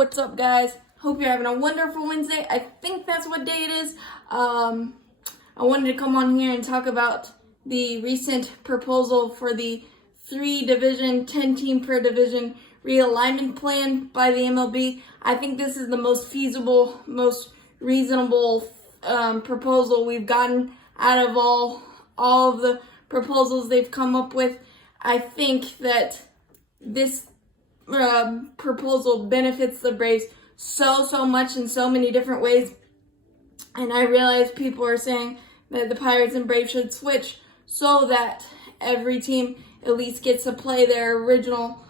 What's up, guys? Hope you're having a wonderful Wednesday. I think that's what day it is. I wanted to come on here and talk about the recent proposal for the 3-division, 10-team per division realignment plan by the MLB. I think this is the most feasible, most reasonable proposal we've gotten out of all of the proposals they've come up with. I think that this proposal benefits the Braves so much in so many different ways. And I realize people are saying that the Pirates and Braves should switch so that every team at least gets to play their original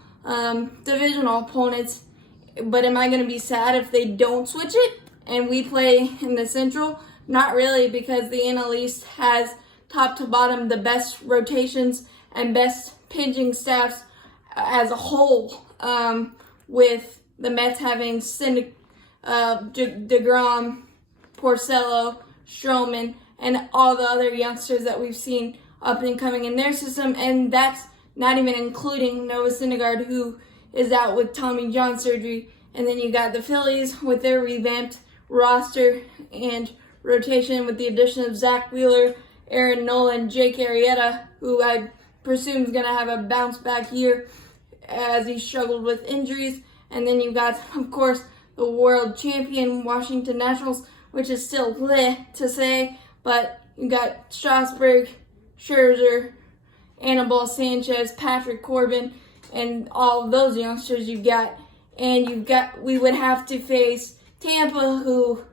divisional opponents. But am I going to be sad if they don't switch it and we play in the Central? Not really, because the NL East has top to bottom the best rotations and best pitching staffs as a whole, with the Mets having DeGrom, Porcello, Stroman, and all the other youngsters that we've seen up and coming in their system. And that's not even including Noah Syndergaard, who is out with Tommy John surgery. And then you got the Phillies with their revamped roster and rotation with the addition of Zach Wheeler, Aaron Nola, and Jake Arrieta, who I presume is going to have a bounce back year as he struggled with injuries. And then you got, of course, the world champion Washington Nationals, which is still bleh to say, but you got Strasburg, Scherzer, Anibal Sanchez, Patrick Corbin, and all of those youngsters you've got. And we would have to face Tampa, who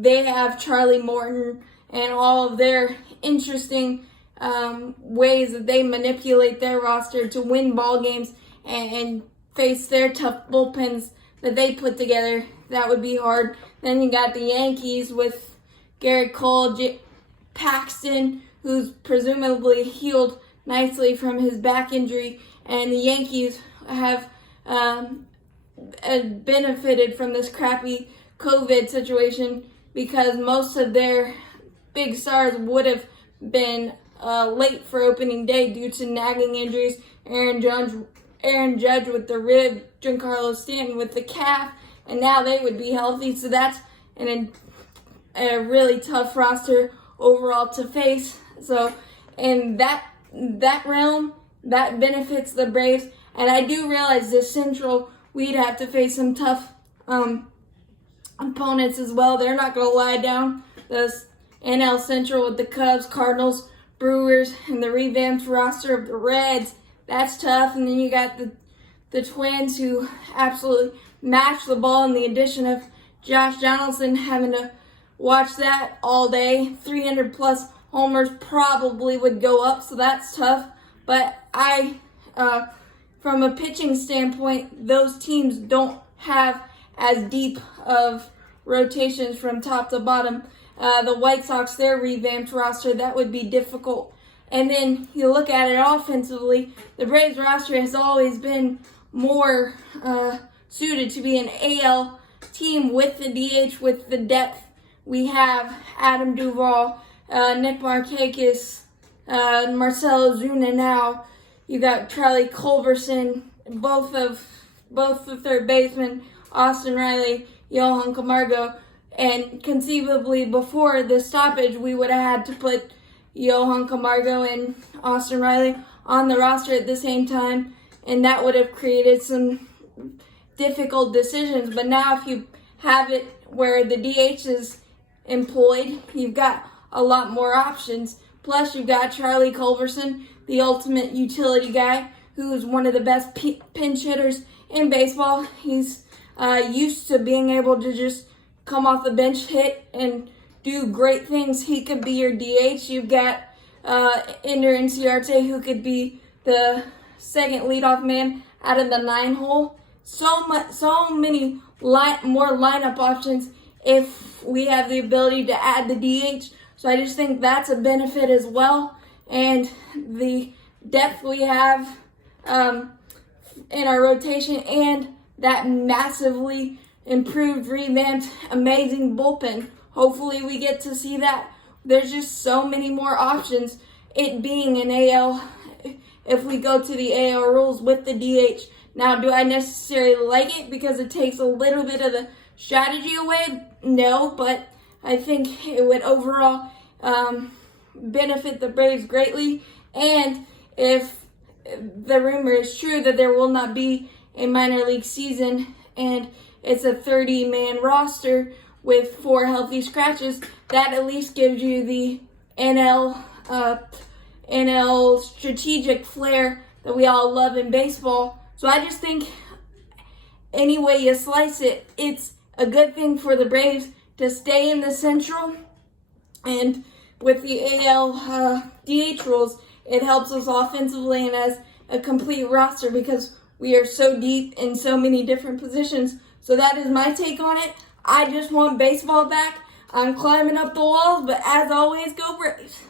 they have Charlie Morton and all of their interesting ways that they manipulate their roster to win ball games and face their tough bullpens that they put together. That would be hard. Then you got the Yankees with Garrett Cole, Paxton, who's presumably healed nicely from his back injury, and the Yankees have benefited from this crappy COVID situation because most of their big stars would have been late for opening day due to nagging injuries. Aaron Judge with the rib, Giancarlo Stanton with the calf, and now they would be healthy. So that's a really tough roster overall to face. So in that realm, that benefits the Braves. And I do realize this Central, we'd have to face some tough opponents as well. They're not going to lie down. The NL Central with the Cubs, Cardinals, Brewers, and the revamped roster of the Reds. That's tough. And then you got the Twins, who absolutely match the ball, and the addition of Josh Donaldson, having to watch that all day. 300 plus homers probably would go up, so that's tough. But from a pitching standpoint, those teams don't have as deep of rotations from top to bottom. The White Sox, their revamped roster, that would be difficult. And then you look at it offensively, the Braves roster has always been more suited to be an AL team with the DH, with the depth. We have Adam Duvall, Nick Markakis, Marcelo Zuna now. You got Charlie Culberson, both the third baseman, Austin Riley, Johan Camargo. And conceivably, before the stoppage, we would have had to put Johan Camargo and Austin Riley on the roster at the same time, and that would have created some difficult decisions. But now if you have it where the DH is employed, you've got a lot more options. Plus, you've got Charlie Culberson, the ultimate utility guy, who is one of the best pinch hitters in baseball. He's used to being able to just come off the bench, hit, and do great things. He could be your DH. You've got Ender Inciarte, who could be the second leadoff man out of the 9-hole. So many more lineup options if we have the ability to add the DH. So I just think that's a benefit as well. And the depth we have in our rotation, and that massively improved, revamped, amazing bullpen. Hopefully we get to see that. There's just so many more options. It being an AL, if we go to the AL rules with the DH, Now, do I necessarily like it because it takes a little bit of the strategy away? No, but I think it would overall benefit the Braves greatly. And if the rumor is true that there will not be a minor league season and it's a 30-man roster with 4 healthy scratches, that at least gives you the NL strategic flair that we all love in baseball. So I just think any way you slice it, it's a good thing for the Braves to stay in the Central. And with the AL DH rules, it helps us offensively and as a complete roster because we are so deep in so many different positions. So that is my take on it. I just want baseball back. I'm climbing up the walls, but as always, go Braves.